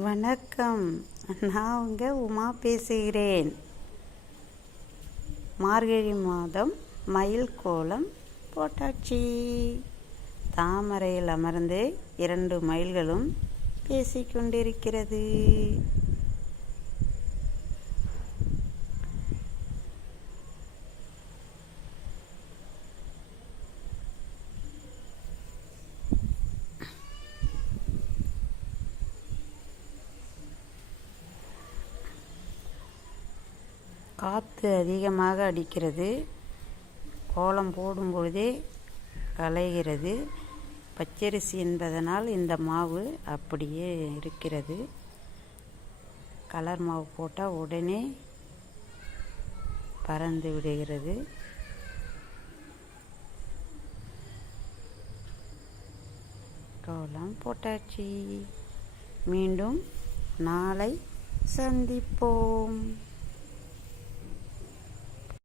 வணக்கம். நான் உங்கள் உமா பேசுகிறேன். மார்கழி மாதம் மயில் கோலம் போட்டாச்சு. தாமரையில் அமர்ந்து 2 மயில்களும் பேசிக்கொண்டிருக்கிறது. காற்று அதிகமாக அடிக்கிறது. கோலம் போடும் பொழுதே கலைகிறது. பச்சரிசி என்பதனால் இந்த மாவு அப்படியே இருக்கிறது. கலர் மாவு போட்டால் உடனே பறந்து விடுகிறது. கோலம் போட்டாச்சு. மீண்டும் நாளை சந்திப்போம்.